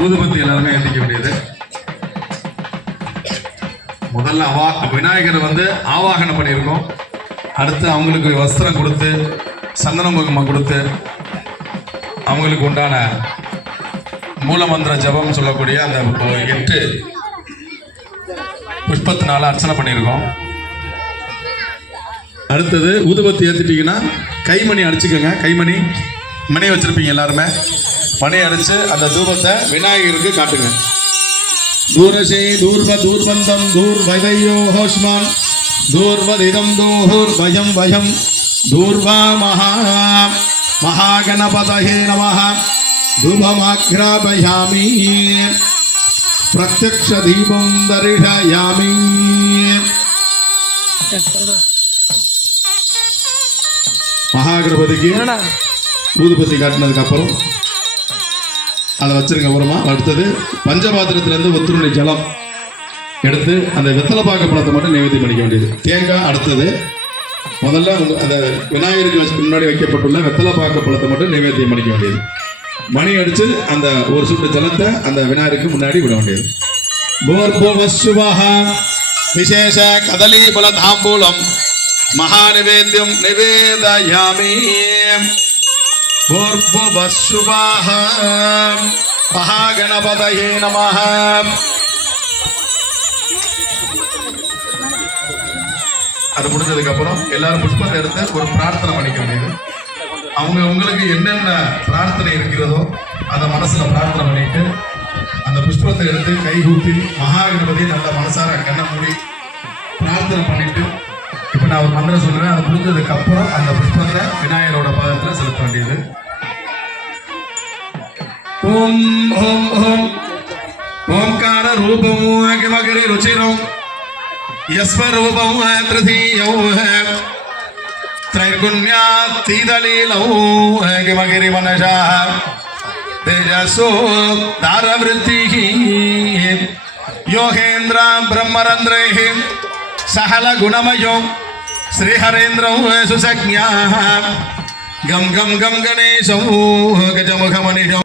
ஊதுபத்தி எல்லாருமே ஏற்றிக்க வேண்டியது. முதல்ல அவா விநாயகர் வந்து ஆவாகனம் பண்ணியிருக்கோம். அடுத்து அவங்களுக்கு வஸ்திரம் கொடுத்து சந்தன குங்குமம் கொடுத்து அவங்களுக்கு உண்டான மூலமந்திர ஜபம் சொல்லக்கூடிய அந்த எட்டு புஷ்பத்தினால அர்ச்சனை பண்ணியிருக்கோம். அடுத்தது ஊதுபத்தி ஏற்றிட்டீங்கன்னா கைமணி அடிச்சுக்கோங்க கைமணி. மணி வச்சிருப்பீங்க எல்லாருமே. மணி அடிச்சு அந்த தூபத்தை விநாயகருக்கு காட்டுங்க. தூரசே தூர்வ தூர்வந்தம் தூர்வதையோ ஹோஷ்மான். தூர்வதிதம் தூஹுர் வயம். வயம் தூர்வா மகா மகாகணபதயே நமः தூபமாக்ராபயாமி. பிரத்யக்ஷ தீபம் தரிஷயாமி. மகாகணபதிக்கு ஊதுபத்தி காட்டினதுக்கு அப்புறம் அதை வச்சிருங்க அப்புறமா அடுத்தது பஞ்சபாத்திரத்திலேருந்து ஒத்துருணி ஜலம் எடுத்து அந்த வெத்தலை பாக்க பழத்தை மட்டும் நைவேத்தியம் பண்ணிக்க வேண்டியது. தேங்காய் அடுத்தது முதல்ல உங்க அந்த விநாயகருக்கு முன்னாடி வைக்கப்பட்டுள்ள வெத்தலை பாக்க பழத்தை மட்டும் நைவேத்தியம் பண்ணிக்க வேண்டியது. மணி அடித்து அந்த ஒரு சுட்டு ஜலத்தை அந்த விநாயகருக்கு முன்னாடி விட வேண்டியது. விசேஷ கதலி பல தாம்பூலம் மகாநிவேத்தியம் நிவேதயாமி. பூர்புவசுவஹ மகாகணபதயே நமः அது முடிஞ்சதுக்கு அப்புறம் எல்லாரும் புஷ்பத்தை எடுத்து ஒரு பிரார்த்தனை பண்ணிக்க வேண்டியது அவங்க உங்களுக்கு என்னென்ன பிரார்த்தனை இருக்கிறதோ அதை மனசுல பிரார்த்தனை பண்ணிட்டு அந்த புஷ்பத்தை எடுத்து கைகூப்பி மகாகணபதி நல்ல மனசார கண்ணை மூடி பிரார்த்தனை பண்ணிட்டு இப்போ நான் ஒரு மந்திரம் சொல்றேன். அது முடிஞ்சதுக்கு அப்புறம் அந்த புஷ்பத்தை விநாயகரோட பாதத்தில் செலுத்த வேண்டியது. ओम ओम ओम। ओंकार रूपमू किमकरि रुचिरौ। यस्वरूपमू तृतीयौ त्रैर्गुण्यात्तीतलीलौ किमकरि मनसः। तेजसो दारवृत्तिः योगेन्द्र ब्रह्मरन्ध्रैः। सहलगुणमयो। श्रीहरेन्द्रौ सुसज्ञाः। गं गं गं गणेशौ गजमुखमनिशौ